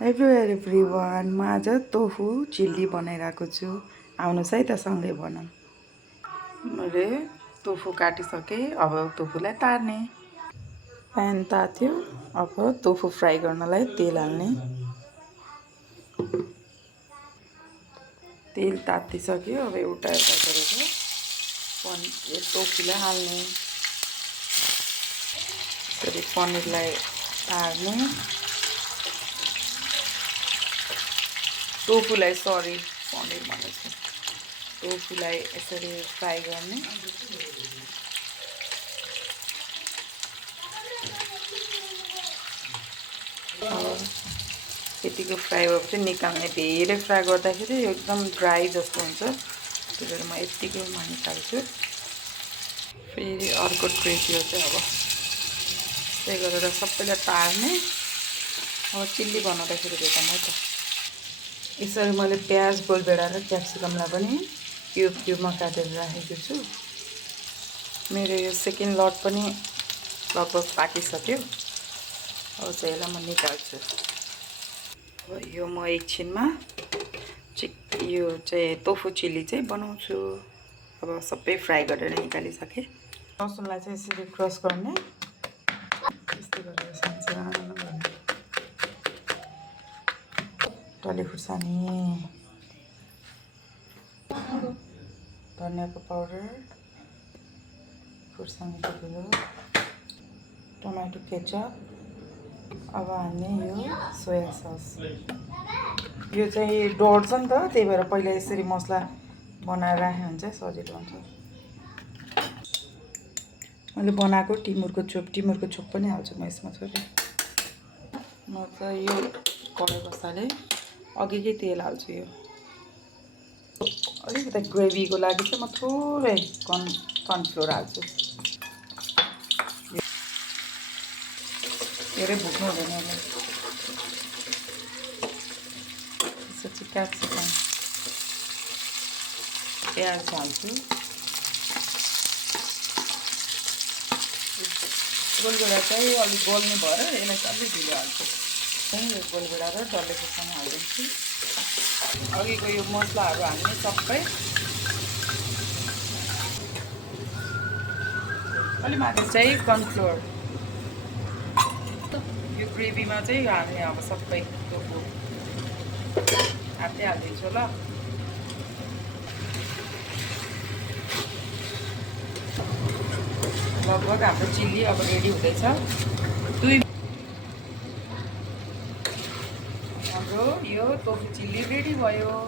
Hello everyone, म आज tofu chilli बनाइरहेको छु। आउनुहोस् है त सँगै बनाऊँ। मैले टोफु काटिसकेँ, अब टोफुलाई तार्ने। प्यान तात्यो, अब टोफु फ्राई गर्नलाई तेल हाल्ने। तेल तातिसक्यो, अब एउटा एउटा गरेर टोफुलाई हाल्ने। यसरी पनिरलाई तार्ने। टोफुलाई पनिर भनेको टोफुलाई यसरी फ्राई गर्ने। यतिको फ्राई भएपछि निकाल्ने। धेरै फ्राई गर्दाखेरि एकदम ड्राई जस्तो हुन्छ, त्यही भएर म यतिकैमा निकाल्छु। फेरि अर्को ट्रिक यो चाहिँ अब त्यही गरेर सबैलाई तार्ने। अब चिल्ली बनाउँदाखेरि भेटौँ है त। यसरी मैले प्याज, गोलभेडा र क्याप्सिकमलाई पनि क्युबमा काटेर राखेको छु। मेरो यो सेकेन्ड लट पनि लगभग पाकिसक्यो। अब चाहिँ यसलाई म निकाल्छु। यो म एकछिनमा यो चाहिँ टोफु चिल्ली चाहिँ बनाउँछु। अब सबै फ्राई गरेर निकालिसकेँ। लसुनलाई चाहिँ यसरी क्रस गर्ने। यस्तै गरेर सानो गर्ने। डल्ले खुर्सानी, धनियाको पाउडर, खुर्सानीको धुलो, टमाटो केचप। अब हाल्ने यो सोया सस। यो चाहिँ डढ्छ नि त, त्यही भएर पहिला यसरी मसला बनाएर राख्यो भने चाहिँ सजिलो हुन्छ। मैले बनाएको टिमुरको छोप पनि हाल्छु म यसमा थोरै। म चाहिँ यो कराई बसाले अघिकै तेल हाल्छु। यो अलिकति ग्रेभीको लागि चाहिँ म थोरै कर्नफ्लोर हाल्छु। धेरै भुक्नु हुँदैन। त्यसपछि क्याप्सिकम, प्याज हाल्छु। गोलभेडा चाहिँ अलिक गोल्ने भएर यसलाई चाहिँ अलिक ढिलो हाल्छु। यो गोलभेडा र डल्ले खुर्सानी हालिदिन्छु। अघिको यो मसलाहरू हाल्ने सबै। अलि माथि चाहिँ कर्नफ्लोर। यो ग्रेभीमा चाहिँ हाल्ने अब सबै टोफु हालिदिन्छु ल। लगभग हाम्रो चिल्ली अब रेडी हुँदैछ। हाम्रो यो टोफु चिल्ली रेडी भयो।